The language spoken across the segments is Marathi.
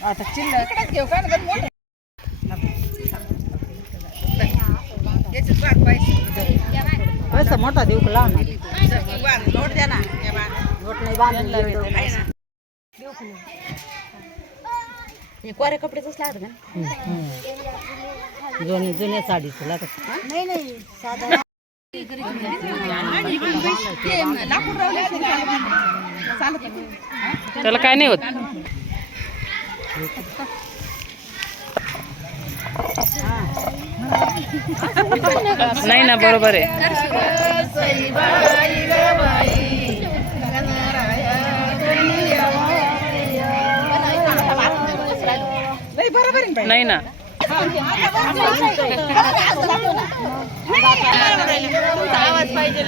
आता चिल्लर घेऊ का पैसा मोठा देऊ का लावणार नोट द्या ना नोट नाही बांधला कोऱ्या कपड्याच लागत ना जुन्या साडीचं लागत नाही नाही साधा त्याला काय नाही होत नाही ना बरोबर आहे नाही ना आवाज पाहिजे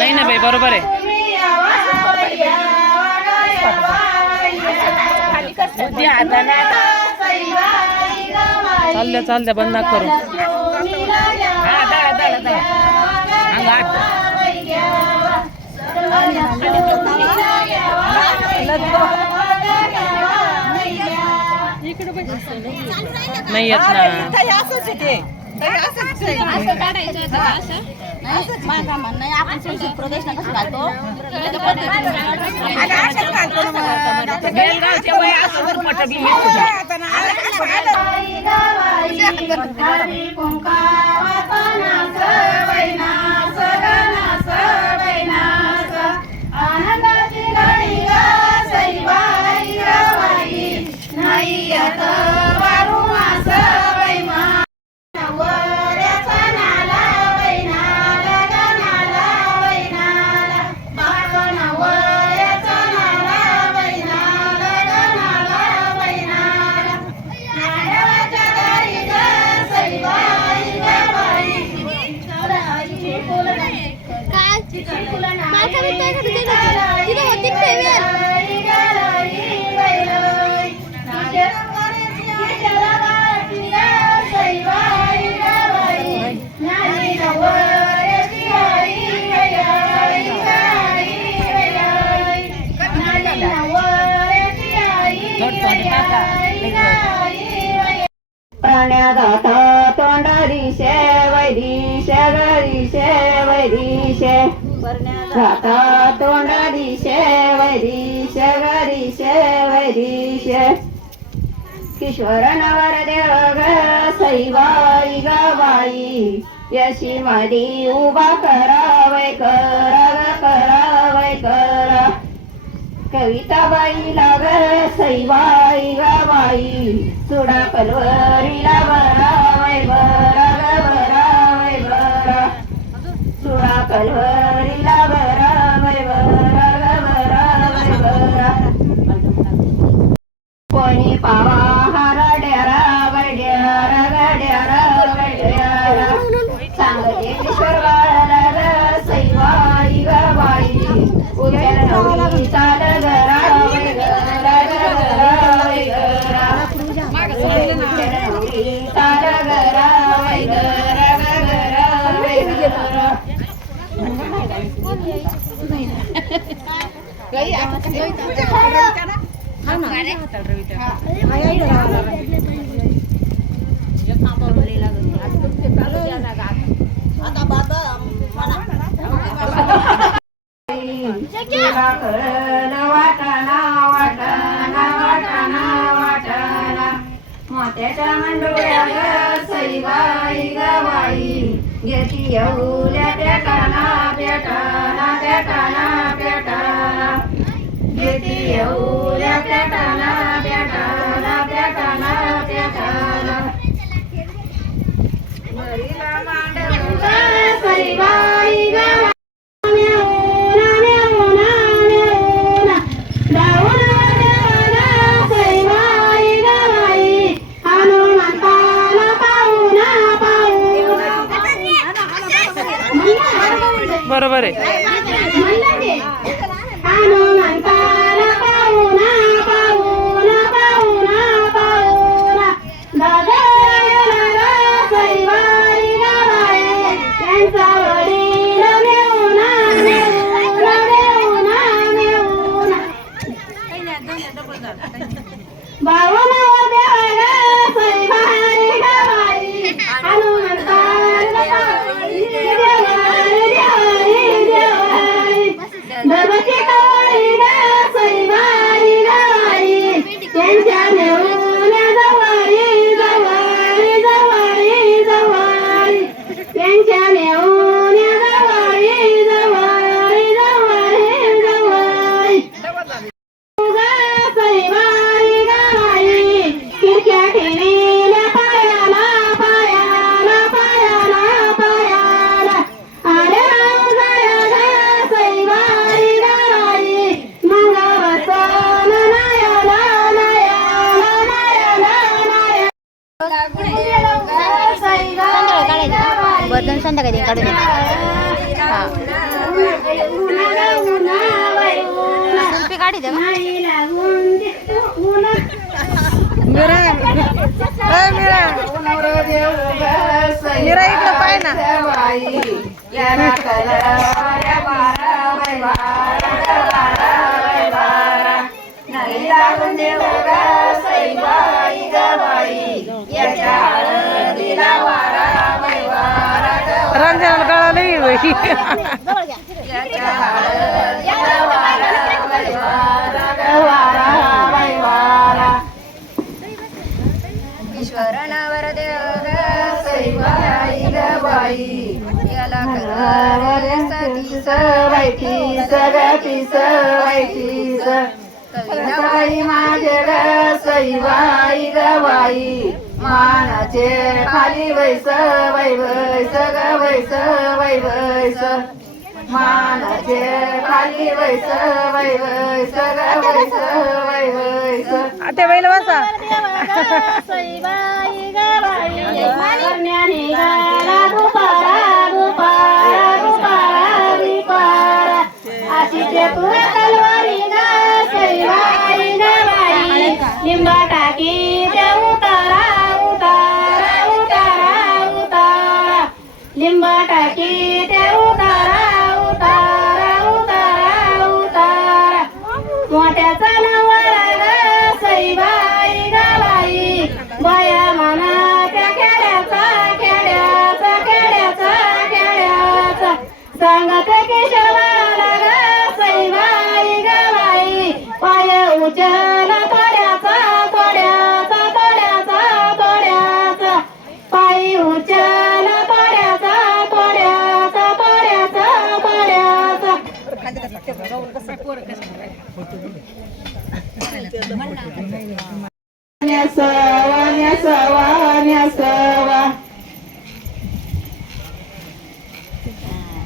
नाही ना बाई बरोबर आहे चालल्या चालल्या बंद करू नाही येत ना आपण संस्कृत प्रदर्शन कसं घालतो करण्या जाता तोंडारीशे वैरीशे गरीशे वैरीशे जाता तोंडारीशे वैरीशे गरीशे वैरीशे किशोर नवरदेव ग सईबाई ग बाई यशी मधी उभा करा वै करा ग करा वै करा कविताबाईला ग सईबाई ग बाई चुडा कलवरीला बरा वै बरा ग बरा वै बरा चुडा कलवरीला बरा वै बरा ग बरा वै बरा कोणी पावा हारा डेरा वैड्यारा गड्यारा वैड्यारा सांगतेश्वर बाळाला ग सईबाई ग बाई उद्या नवरी चाल गरा वै गरा गरा वै गरा उद्या नवरी चाल गरा वै गरा गरा वै गरा मोत्याच्या मंडोळ्या ग सईबाई ग बाई घेती येऊल्या पेटाना पेटाना पेटाना पेटाना घेती येऊल्या पेटाना पेटाना पेटाना पेटाना मरीला मांडव ग सईबाई ग बरोबर आहे. वर्धन संध्याकाळी काढून काढी दे मीरा इकडं पाय ना रंजन गळा नाही ईश्वर नावर देव ग सईबाई ग बाई याला सतीस वैतीस गतीस वैतीस कविताबाई माझे ग सईबाई ग बाई मानाचे खाली वैस वै वैस ग वैस वै वैस मानाचे खाली वैस वै वैस ग वैस वै वैस आता बैल बसा सईबाई ग बाई दुपारा दुपारा दुपारा दुपारा अशी ते तुला तलवारी ग सईबाई ग बाई लिंबा टाकी ते उतारा उतारा उतारा उतारा लिंबा टाकी ते उतारा उतारा उतारा उतारा मोठ्याचा नवरा ग सईबाई ग बाई बया मना सांगते केशवाला ग सईबाई ग बाई पाय उचल थोड्याचा थोड्याचा थोड्याचा थोड्याचा पाय उचल थोड्याचा थोड्याचा थोड्याचा थोड्याचा न्यासवा न्यासवा न्यासवा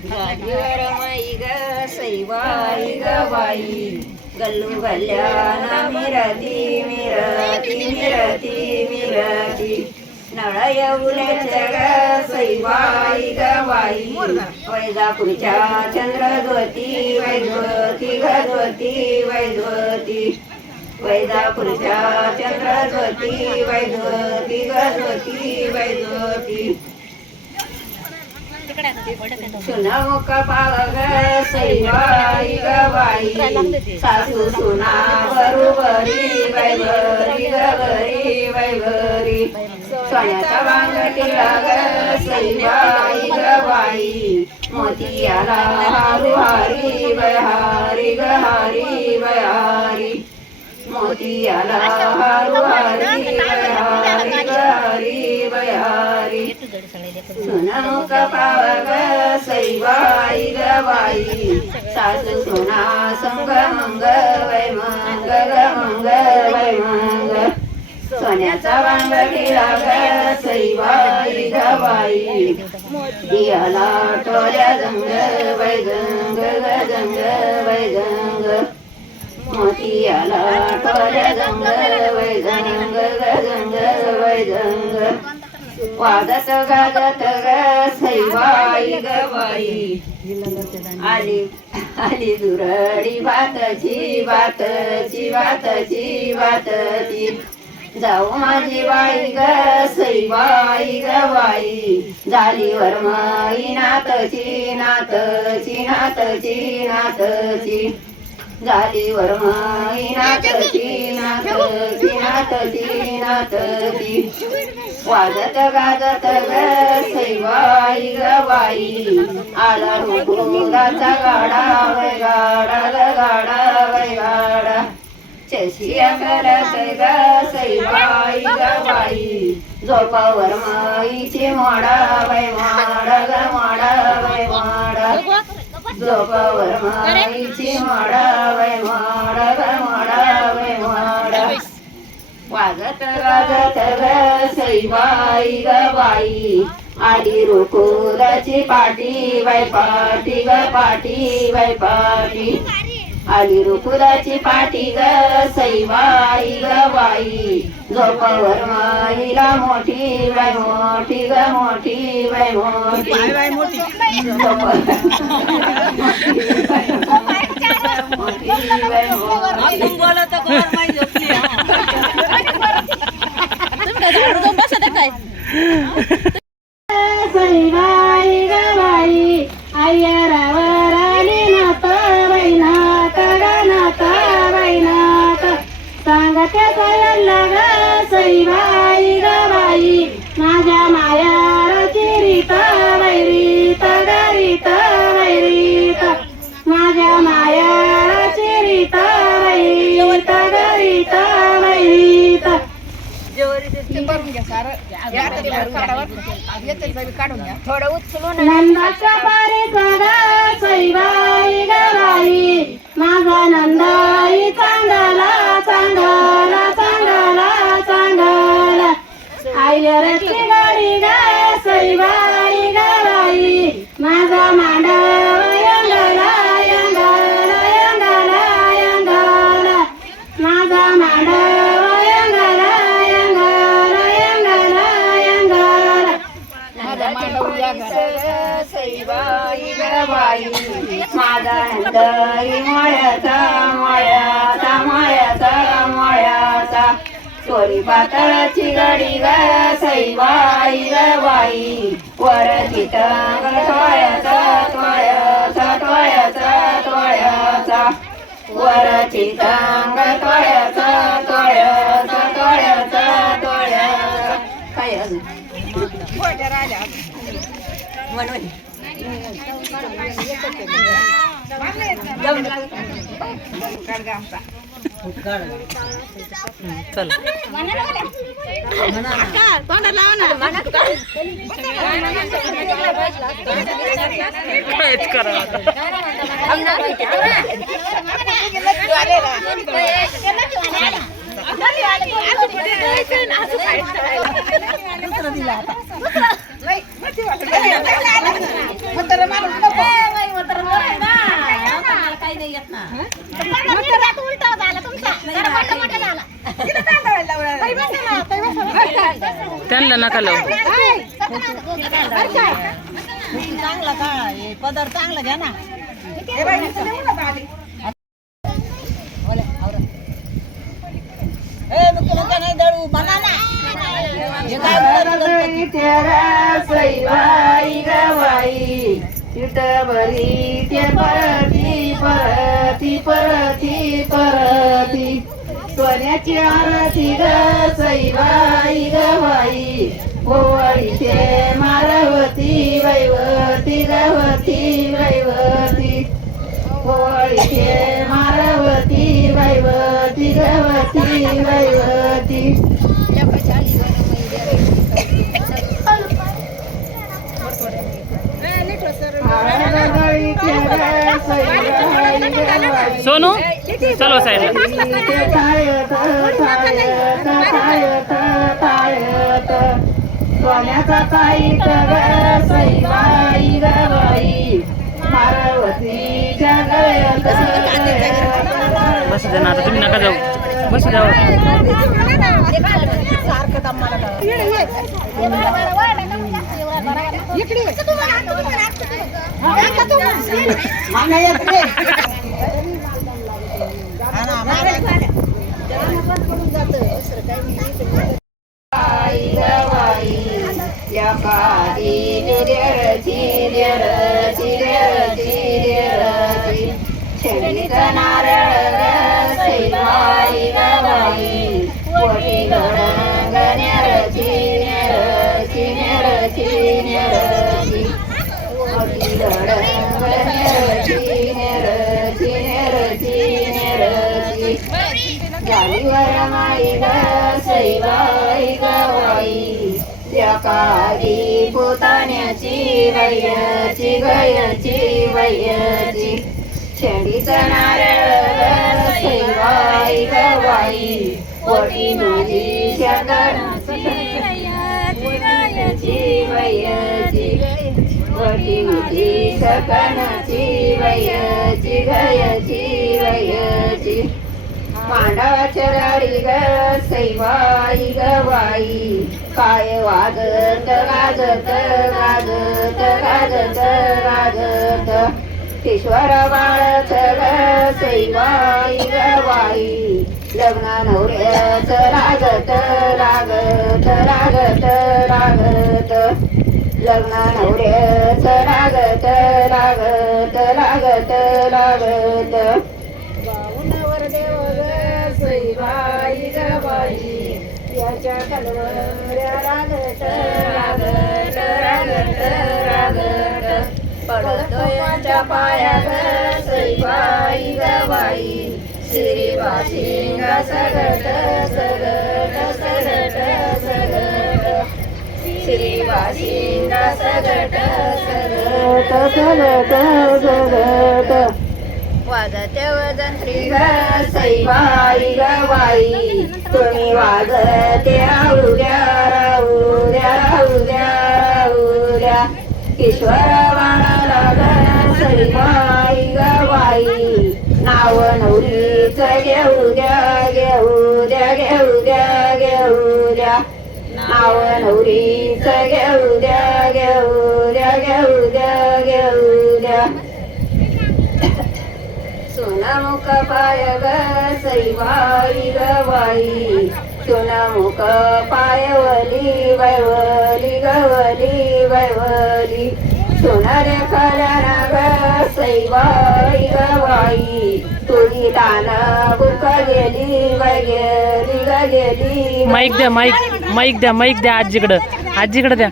गाडीवर माई ग सईबाई ग बाई गल्लू गल्ल्याना मिरती मिरती मिरती मिरती नळ येऊल्याच्या ग सईबाई ग बाई वैजापूरच्या चंद्रज्योती वैज्योती ग ज्योती वैज्योती वैजापूरच्या चंद्रज्योती वैज्योती ग ज्योती वैज्योती सुनामुख पावग सईबाई ग बाई सासू सुना बरोबरी वैभरी ग बरी वैभरी सोन्याचा वांगटीला ग सईबाई ग बाई मोतियाला हारू हारी बहारी ग हारी बहारी मोतियाला हारू हारी बहारी ग हारी बहारी सुनामुख पावग सईबाई ग बाई सासू सुना संग मंग वै मंग ग मंग वै मंग सोन्याचा वांगडीला ग सईबाई ग बाई दियाला टोल्या जंग वै जंग ग जंग वै जंग मोतियाला टोल्या जंग वै जंग ग जंग वै जंग वाजत गाजत ग सईबाई ग बाई आली आली दुरडी भातची भातची भातची भातची जाऊ माझी बाई ग सईबाई ग बाई झाली वरमाई नातची नातची नातची नातची झाली वरमाई नातची नातची नातची नातची वाजत गाजत ग सईबाई ग बाई आला मुकुंदाचा गाडा वै गाडा ग गाडा वै गाडा चशिया करत ग सईबाई ग बाई झोपावर माईची माडा वै माडा ग माडा वै माडा झोपावर माईची माडा वै माडा ग माडा वै माडा वाजत गाजत ग सईबाई ग बाई आली रुकुराची पाटी वै पाटी ग पाटी वै पाटी आली रुकुराची पाटी ग सईबाई ग बाई झोपावर माईला मोठी वै मोठी ग मोठी वै मोठी सईबाई ग बाई आयरावर आली नात बाई नात ग नात बाई नात सांगते सयला ग सईबाई ग बाई माझ्या मायाची रीत वैरीत ग रीत वैरीत माझ्या मायाची रीत वैरीत ग रीत वैरीत नंदाच्या पारी सगा सईबाई ग बाई माझा नंदाई चांगला चांगला चांगला चांगला आयरची गाडी ग सईबाई ग बाई माझा मांडव यंगला यंगला यंगला यंगला माझा मांडव यंगला यंगला यंगला यंगला सईबाई ग बाई माझा नंदाई मळ्याचा मळ्याचा मळ्याचा मळ्याचा चोरी पातळाची गाडी ग सईबाई ग बाई वरती टांग टोळ्याचा टोळ्याचा टोळ्याचा टोळ्याचा वरती टांग टोळ्याचा टोळ्याचा टोळ्याचा टोळ्याचा काय अजून म्हणून चला काहीच करा त्यांना नका लावू चांगला का पदार्थ चांगला घ्या ना मुख्यमंत्री नाही दळू म्हणा ना हे काय तेरा सैवाई गवाई तिटभरी ते परती परती परती परती सोन्याची आरती ग सैवाई गवाई ओवाळीचे मारवती वैवती गवती वैवती ओवाळीचे मारवती वैवती गवती वैवती सोनू चलो साईडला सोन्याचा ताई सैवाई गवाई मारवती जगयत बस ना आता तुम्ही नका जाऊ बस जाऊ सैवाई गवाई त्या काळी पोताण्याची वयची गयची वयची शेंडीचा नारळ सैवाई गवाई पोटी माझी शंकराची वयची पोटी माझी शकनाची वयची गयची वयची मांडाच्या गाडी ग सैवाई गवाई काय वाजत गाजत गाजत गाजत गाजत ईश्वर बाळत ग सैवाई गवाई लग्न नवऱ्याच लागत लागत लागत लागत लग्न नवऱ्याच लागत लागत लागत लागत सैवाई गवाई याच्या कलवऱ्या रागत रागत रागत रागत पडतो यांच्या पायात सैवाई गवाई श्रीवासिंगा सगट सगट सगट सगट श्रीवासिंगा सगट सगट सगट सगट वाजते वजंत्री ग सैवाई गवाई तुम्ही वाजते राहुद्या राहुद्या राहुद्या राहुद्या ईश्वर वाणाला ग सैवाई गवाई नाव नवरीच घेऊ द्या घेऊ द्या घेऊ द्या घेऊ द्या नाव नवरीच घेऊ द्या घेऊ द्या घेऊ द्या घेऊ द्या सोनामुख पाय ग सैवाई गवाई सोनामुख पायवली वैवली गवली वैवली सोनारे खऱ्याना ग सैवाई गवाई तुझी दाना बुक गेली वगेली ग गेली माईक द्या माईक द्या आजीकडं द्या